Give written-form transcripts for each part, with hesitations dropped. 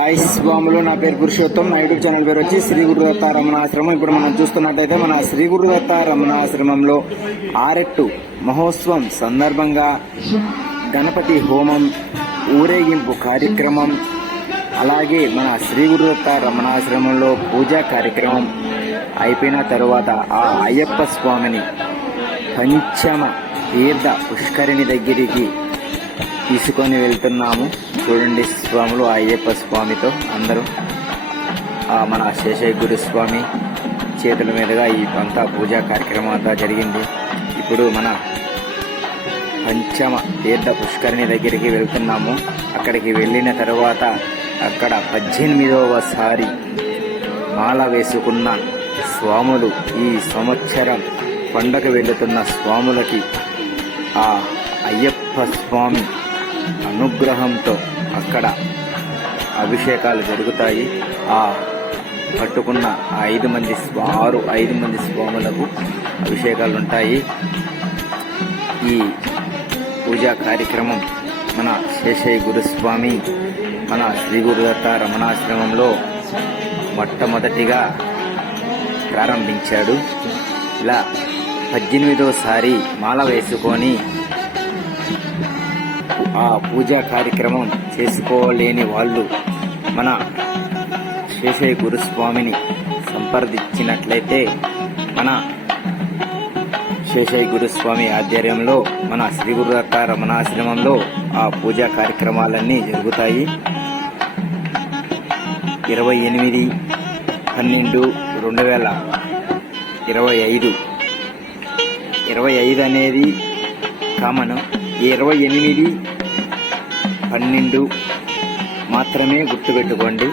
Hi స్వాములు, నా పేరు పురుషోత్తం. నా యూట్యూబ్ ఛానల్ పేరు వచ్చి శ్రీ గురుదత్త రమణాశ్రమం. ఇప్పుడు మనం చూస్తున్నట్టయితే మన శ్రీ గురుదత్త రమణాశ్రమంలో ఆరెట్టు మహోత్సవం సందర్భంగా గణపతి హోమం, ఊరేగింపు కార్యక్రమం, అలాగే మన శ్రీ గురుదత్త రమణాశ్రమంలో పూజా కార్యక్రమం అయిపోయిన తరువాత ఆ అయ్యప్ప స్వామిని పంచమ తీర్థ పుష్కరిణి దగ్గరికి తీసుకొని వెళ్తున్నాము. చూడండి స్వాములు, అయ్యప్ప స్వామితో అందరూ మన శేషయ్య గురుస్వామి చేతుల మీదుగా ఈ అంతా పూజా కార్యక్రమం అంతా జరిగింది. ఇప్పుడు మన పంచమ తీర్థ పుష్కరిణి దగ్గరికి వెళ్తున్నాము. అక్కడికి వెళ్ళిన తరువాత అక్కడ 18వసారి మాల వేసుకున్న స్వాములు, ఈ సంవత్సరం పండగ వెళుతున్న స్వాములకి ఆ అయ్యప్ప స్వామి అనుగ్రహంతో అక్కడ అభిషేకాలు జరుగుతాయి. ఆ పట్టుకున్న 5 మంది స్వాములకు అభిషేకాలు ఉంటాయి. ఈ పూజా కార్యక్రమం మన శేషయ్య గురుస్వామి మన శ్రీ గురుదత్త రమణాశ్రమంలో మొట్టమొదటిగా ప్రారంభించాడు. ఇలా 18వసారి మాల వేసుకొని ఆ పూజా కార్యక్రమం చేసుకోలేని వాళ్ళు మన శేషయ్య గురుస్వామిని సంప్రదించినట్లయితే మన శేషయ్య గురుస్వామి ఆధ్వర్యంలో మన శ్రీ గురుదత్త రమణాశ్రమంలో ఆ పూజా కార్యక్రమాలన్నీ జరుగుతాయి. 28/12/2025 అనేది కామన్. 28/12 మాత్రమే గుర్తుపెట్టుకోండి.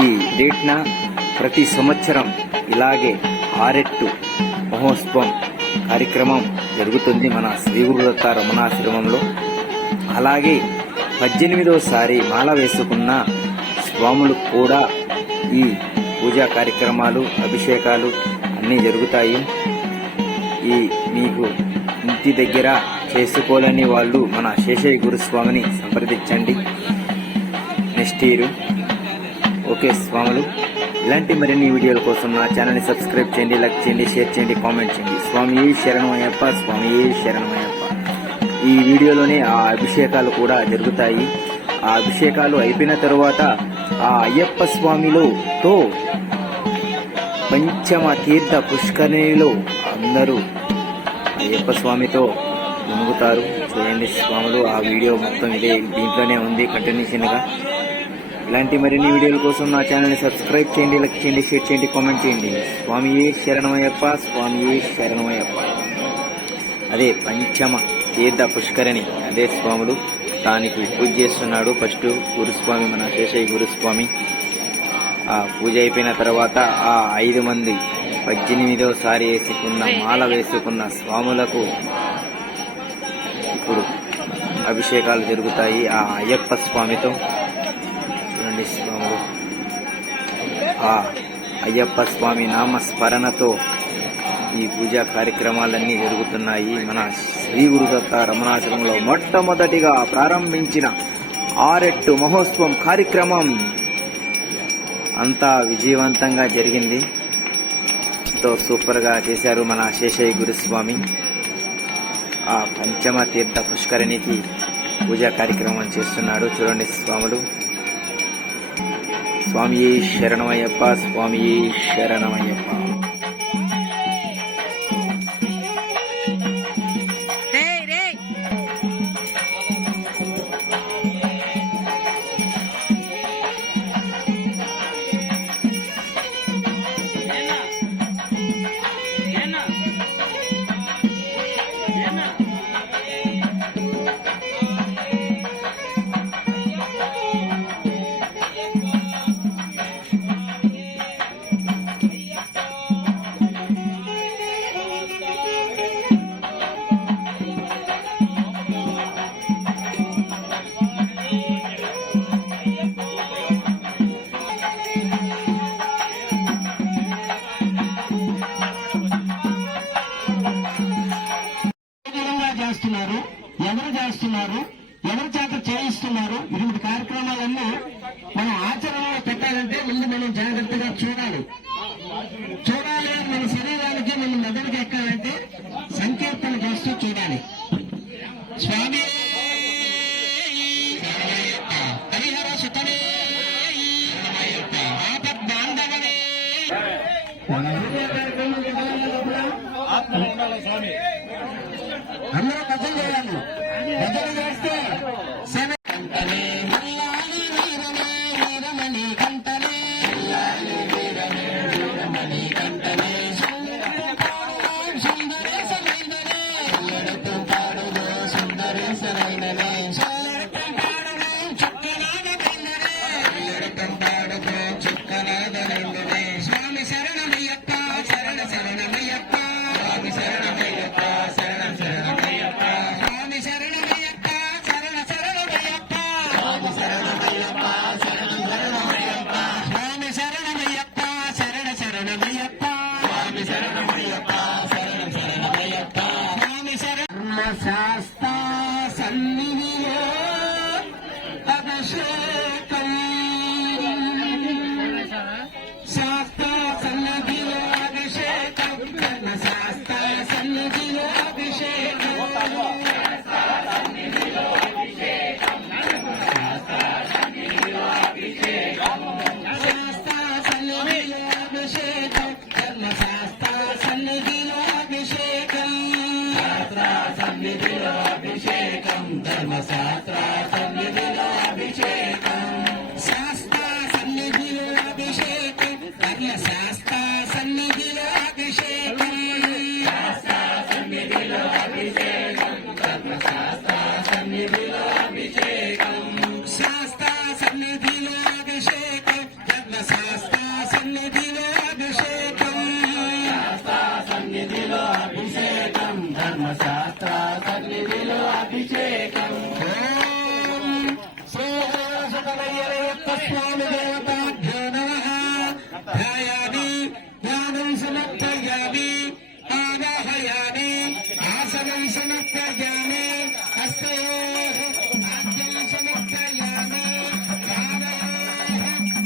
ఈ డేట్న ప్రతి సంవత్సరం ఇలాగే ఆరెట్టు మహోత్సవం కార్యక్రమం జరుగుతుంది మన శ్రీ గురుదత్త రమణాశ్రమంలో. అలాగే 18వసారి మాల వేసుకున్న స్వాములు కూడా ఈ పూజా కార్యక్రమాలు, అభిషేకాలు అన్నీ జరుగుతాయి. ఈ మీకు ఇంటి దగ్గర చేసుకోలేని వాళ్ళు మన శేషయ్య గురుస్వామిని సంప్రదించండి నెక్స్ట్ ఇయర్. ఓకే స్వాములు, ఇలాంటి మరిన్ని వీడియోల కోసం నా ఛానల్ని సబ్స్క్రైబ్ చేయండి, లైక్ చేయండి, షేర్ చేయండి, కామెంట్ చేయండి. స్వామి శరణమయ్యప్ప, స్వామి శరణమయ్యప్ప. ఈ వీడియోలోనే ఆ అభిషేకాలు కూడా జరుగుతాయి. ఆ అభిషేకాలు అయిపోయిన తరువాత ఆ అయ్యప్ప స్వామితో పంచమ తీర్థ పుష్కరిణిలో అందరూ అయ్యప్ప స్వామితో మునుగుతారు. చూడండి స్వాములు, ఆ వీడియో మొత్తం దీంట్లోనే ఉంది కంటిన్యూషన్గా. ఇలాంటి మరిన్ని వీడియోల కోసం నా ఛానల్ని సబ్స్క్రైబ్ చేయండి, లైక్ చేయండి, షేర్ చేయండి, కామెంట్ చేయండి. స్వామి శరణమయ్యప్ప, స్వామి శరణమయ్యప్ప. అదే పంచమ తీర్థ పుష్కరిణి, అదే స్వాములు దానికి పూజ చేస్తున్నాడు. ఫస్ట్ గురుస్వామి మన శేషయ్య గురుస్వామి. ఆ పూజ అయిపోయిన తర్వాత ఆ 5 మంది 18వసారి వేసుకున్న మాల వేసుకున్న స్వాములకు ఇప్పుడు అభిషేకాలు జరుగుతాయి ఆ అయ్యప్ప స్వామితో. చూడండి స్వాములు, ఆ అయ్యప్ప స్వామి నామస్మరణతో ఈ పూజా కార్యక్రమాలన్నీ జరుగుతున్నాయి. మన శ్రీ గురుదత్త రమణాశ్రమంలో మొట్టమొదటిగా ప్రారంభించిన ఆరెట్టు మహోత్సవం కార్యక్రమం అంతా విజయవంతంగా జరిగింది. ఎంతో సూపర్గా చేశారు మన శేషయ్య గురుస్వామి. ఆ పంచమ తీర్థ పుష్కరిణికి పూజా కార్యక్రమం చేస్తున్నాడు. చూడండి స్వాములు. స్వామి శరణమయ్యప్ప, స్వామి శరణమయ్యప్ప. చూడాలి. మన శరీరానికి మన మెదడుకి ఎక్కాలంటే సంకీర్తన చేస్తూ చూడాలి. స్వామి హరిహర సుతనే ఆపద్ బాంధవనే అందరూ భజన చేయాలి. భజన చేస్తే కంటనే మల్లాలి వీరమే వీరమణి కంటనే మల్లాలి వీరమే వీరమణి కంటనే సుందరేశనైననే ఎడతు పాడుదో సుందరేశనైననే స్వామి శరణమయ్యప్ప శరణ శరణమయ్యప్ప స్వామి శరణమయ్యప్ప శరణ శరణమయ్యప్ప స్వామి శరణమయ్యప్ప శరణ శరణమయ్యప్ప స్వామి శరణమయ్యప్ప శరణ శరణమయ్యప్ప స్వామి శరణమయ్యప్ప శరణ శరణమయ్యప్ప స్వామి శరణమయ్యప్ప శరణ శరణమయ్యప్ప స్వామి శరణ శాస్త్ర సన్నిధిలో అభిషేకం శాస్త్ర సన్నిధిలో అభిషేకం శాస్త్ర సన్నిధిలో అభిషేకం శాస్త్ర సన్నిధిలో అభిషేకం శాస్త్ర సన్నిధిలో అభిషేకం శాస్త్ర సన్నిధిలో అభిషేకం ధర్మశాస్త్ర సన్నిధిలో అభిషేకం శాస్త్ర సన్నిధిలో అభిషేకం ధర్మశాస్త్ర సన్నిధిలో అభిషేకం శాస్త్ర సన్నిధిలో అభిషేకం ధర్మశాస్త్ర సన్నిధిలో అభిషేకం శాస్త్ర సన్నిధిలో అభిషేకం ధర్మశాస్త్ర సన్నిధిలో అభిషేకం శాస్త్ర సన్నిధిలో అభిషేకం ధర్మశాస్త్ర సన్నిధిలో అభిషేకం శాస్త్ర సన్నిధిలో అభిషేకం ధర్మశాస్త్ర సన్నిధిలో అభిషేకం శ్రీహరసుతనయ్యప్ప స్వామి దేవతాభ్యో నమః ధ్యాయామి ధ్యానం సమర్పయామి ఆవాహయామి ఆసనం సమర్పయామి హస్తయోః ఆద్యం సమర్పయామి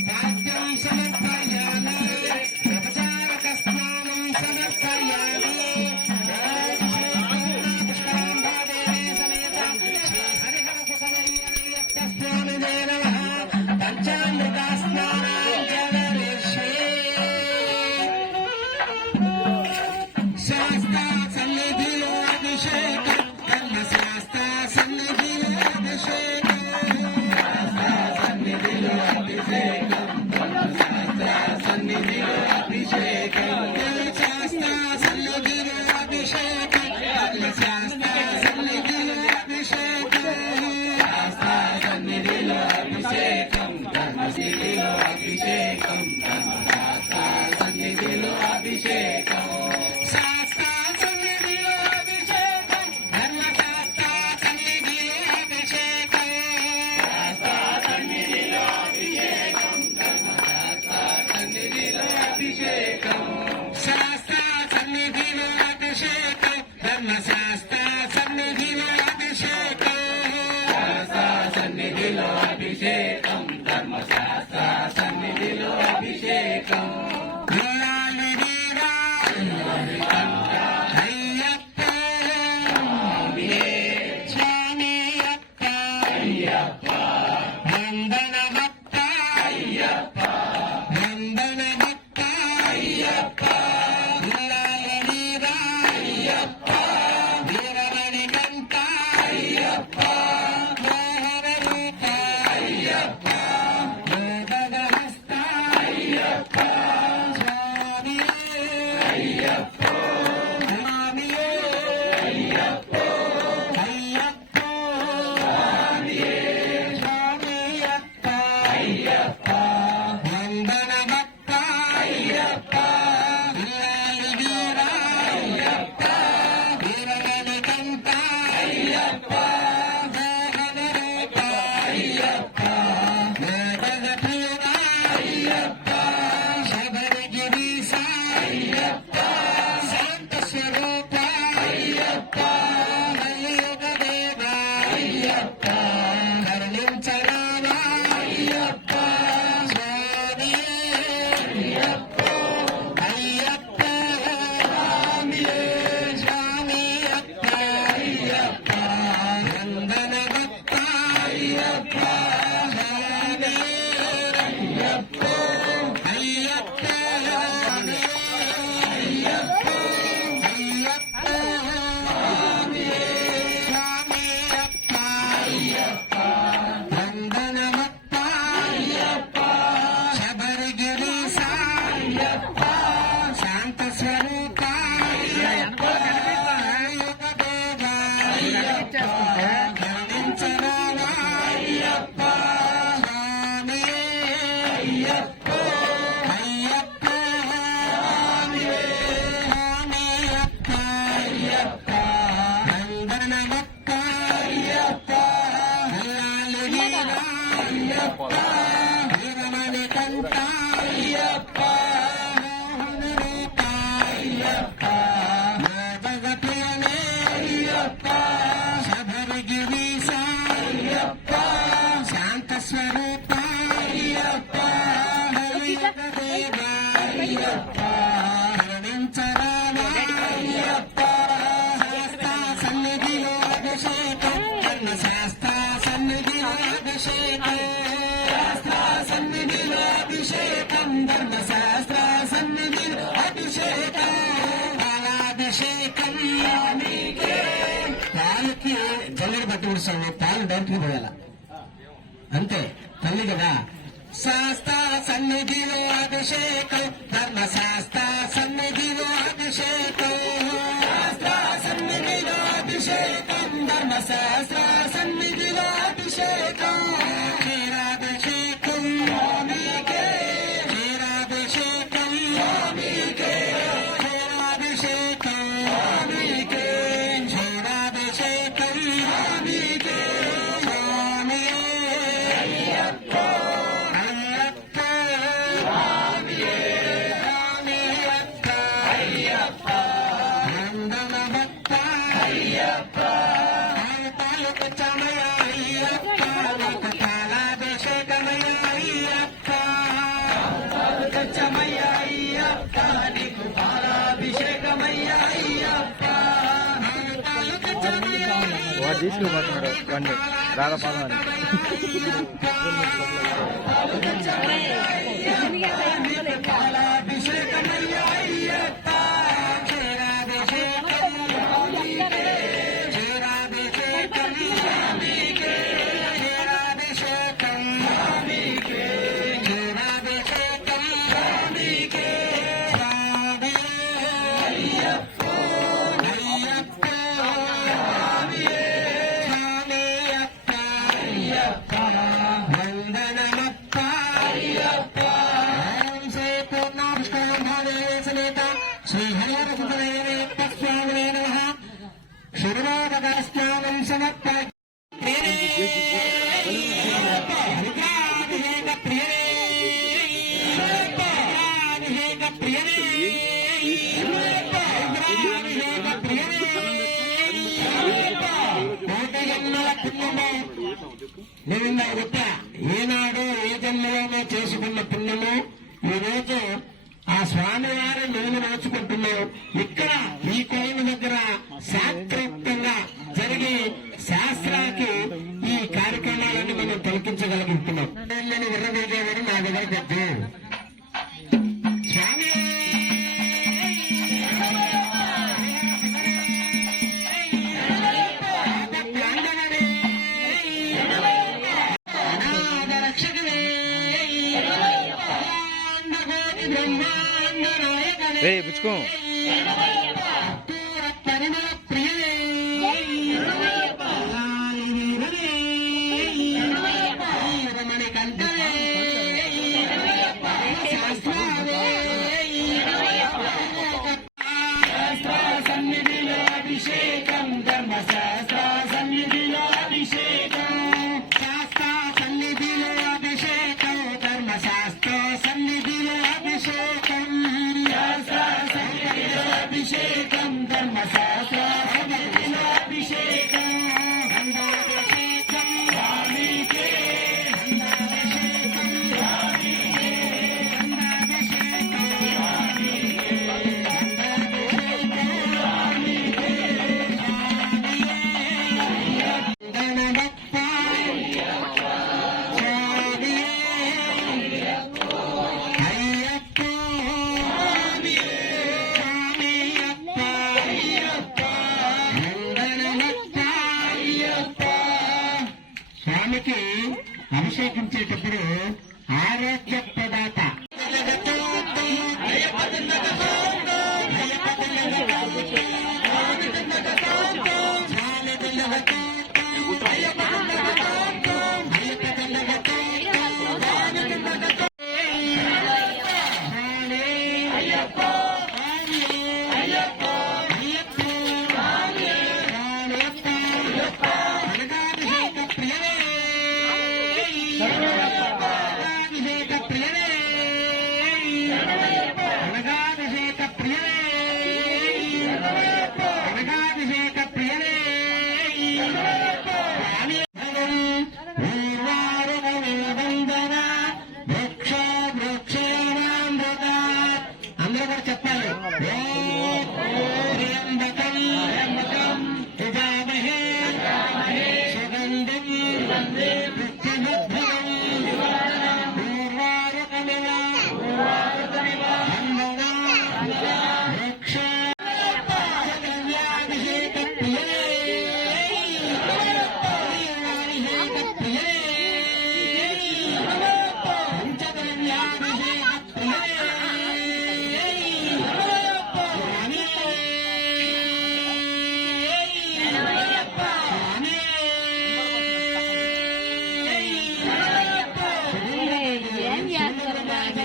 పాద్యం సమర్పయామి ఉపచారక స్నానం సమర్పయామి ఓం శ్రీ పుష్కరాంబాదేవి సమేత శ్రీ హరిహరసుతనయ్యప్ప స్వామి నమః పంచామృత స్నానాంజనరిష్యే శాస్త్ర సన్నిధిలో అభిషేకం ధర్మశాస్త్ర సన్నిధిలో అభిషేకం శాస్త్ర సన్నిధిలో అభిషేకం ధర్మశాస్త్ర సన్నిధిలో అభిషేకం శాస్త్ర సన్నిధిలో అభిషేకం ధర్మశాస్త్ర సన్నిధిలో అభిషేకం శాస్త్ర సన్నిధిలో అభిషేకం ధర్మశిలిలో అభిషేకం ధర్మశాస్త్ర సన్నిధిలో అభిషేకం శాస్త్ర సన్నిధిలో అభిషేకం ధర్మశాస్త్ర సన్నిధిలో అభిషేకం శాస్త్ర సన్నిధిలో అభిషేకం ధర్మశాస్త్ర సన్నిధిలో అభిషేకం శాస్త్ర సన్నిధిలో అభిషేకం ధర్మశాస్త్ర సన్నిధిలో అభిషేకం శాస్త్ర సన్నిధిలో అభిషేకం ధర్మశాస్త్ర సన్నిధిలో అభిషేకం మల్లాలి వీరా అయ్యప్ప స్వామి అప్ప అయ్యప్ప వందనమప్ప అయ్యప్ప వందనమప్ప అయ్యప్ప మల్లాలి వీరా అయ్యప్ప వీరమణి కంట అయ్యప్ప మోహన రూప అయ్యప్ప మోదగహస్త అయ్యప్ప స్వామి అయ్యప్ప స్వామి అయ్యప్ప అయ్యప్ప స్వామి స్వామి అప్ప అయ్యప్ప వందనమప్ప అయ్యప్ప మల్లాలి వీరా అయ్యప్ప వీరమణి కంట అయ్యప్ప మోహన రూప అయ్యప్ప మోదగ ప్రియుడ అయ్యప్ప శబరిగిరీశ అయ్యప్ప శాంత స్వరూప అయ్యప్ప కలియుగ దేవ అయ్యప్ప కరుణించరావా అయ్యప్ప శాంత స్వరూప సన్నిధిలో అభిషేకం శాస్త్ర సన్నిధిలో అభిషేకం సన్నిధిలో అభిషేకం ధర్మశాస్త్ర సన్నిధిలో అభిషేకం పాలాభిషేకం పాలకి జల్లెడ పట్టి ఉడుస్తాను పాలు డైరెక్ట్గా పోయాల అంతే తల్లి కదా శాస్త్ర సన్నిధిలో అభిషేకం ధర్మశాస్త్ర సన్నిధిలో అభిషేకం శాస్త్ర సన్నిధిలో అభిషేకం ధర్మశాస్త్ర సన్నిధిలో అభిషేకం క్షీరాభిషేకం క్షీరాభిషేకం క్షీరాభిషేకం క్షీరాభిషేకం వాడు తీసుకుపోతున్నాడు వాడిని రాధపాదం అని శ్రీ హరిహర స్వామి నమః. శుర్వాదకాస్నానం సమర్పయామి. నిన్న చెప్పా ఏనాడు ఏ జన్మలోనే చేసుకున్న పుణ్యము ఈ రోజు ఆ స్వామివారు నేను నోచుకుంటున్నాం. ఇక్కడ ఈ కోయిన దగ్గర శాస్త్రోక్తంగా జరిగి శాస్త్రానికి ఈ కార్యక్రమాలను మనం తొలగించగలుగుతున్నాం. విర్రవేగేవాడు నా దగ్గర పెద్ద స్వామి పుచ్చుకో సన్నిధిలో అభిషేకం ధర్మశాస్త్ర సన్నిధిలో అభిషేకం శాస్త్ర సన్నిధిలో అభిషేకం ధర్మశాస్త్ర సన్నిధిలో అభిషేకం అభిషేకం ధర్మశాస్త్ర సన్నిధిలో అభిషేకం అందాభిషేకం స్వామికే అందాభిషేకం స్వామికే అందాభిషేకం స్వామికి అభిషేకించేటప్పుడు ఆరోగ్య ప్రదాత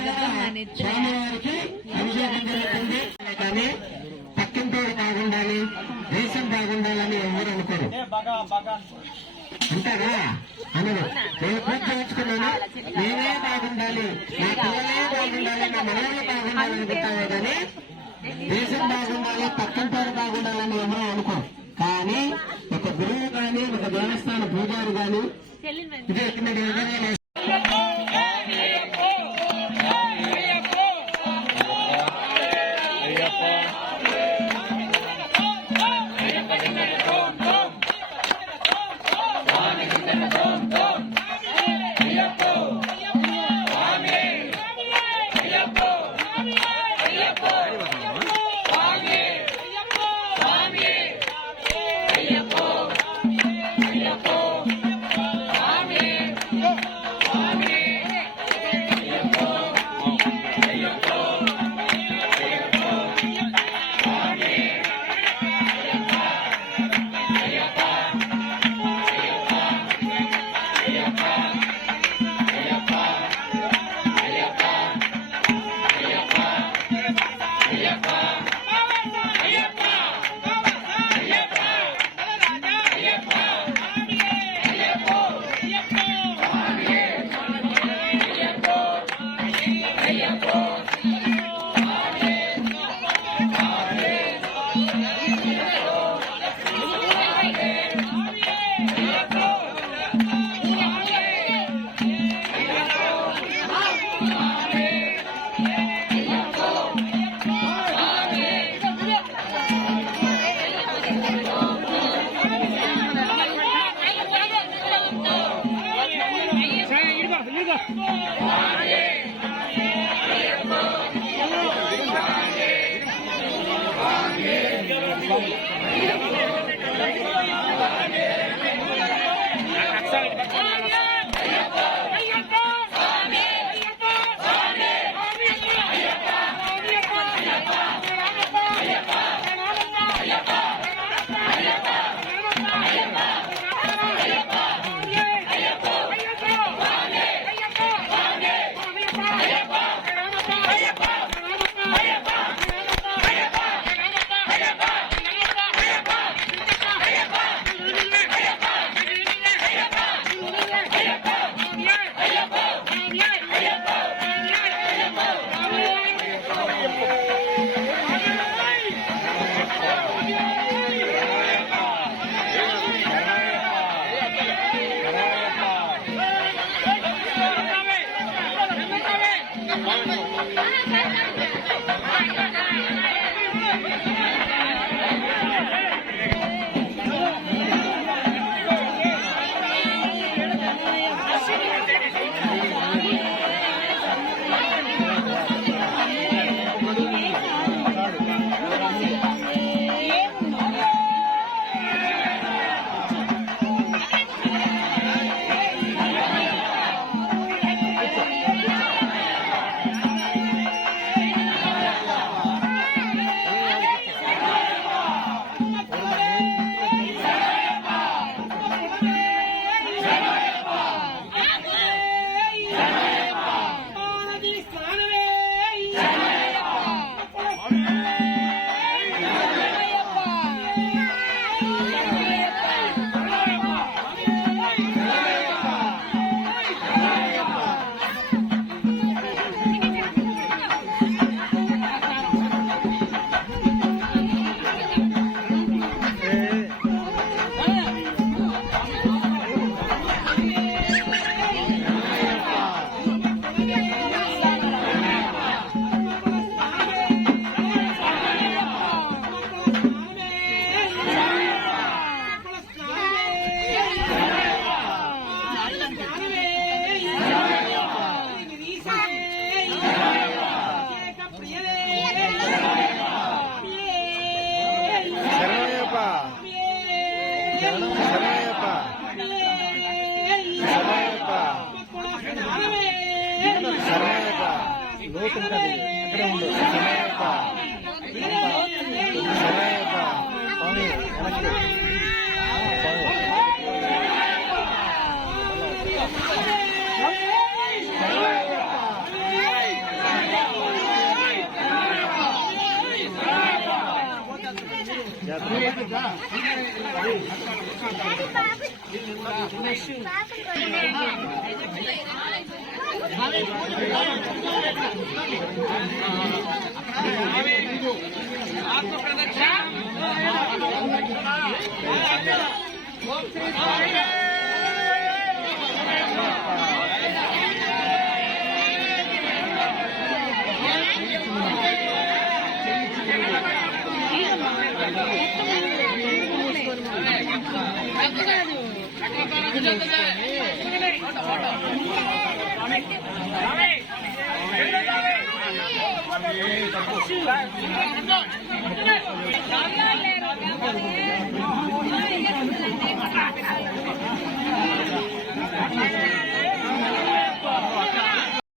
స్వామివారికి అభిషేకం జరుగుతుంది. కానీ పక్కింటోడు బాగుండాలి, దేశం బాగుండాలని ఎవరు అనుకోరు అంటారా? అనరు. నేను పూజ చేయించుకున్నాను, నేనే బాగుండాలి, నా పిల్లలే బాగుండాలి, నా మనవాళ్ళు బాగుండాలి అనుకుంటావే కానీ దేశం బాగుండాలి, పక్కింటోడు బాగుండాలని ఎవరో అనుకోరు. కానీ ఒక గురువు కానీ, ఒక దేవస్థాన పూజారి కానీ ఇదే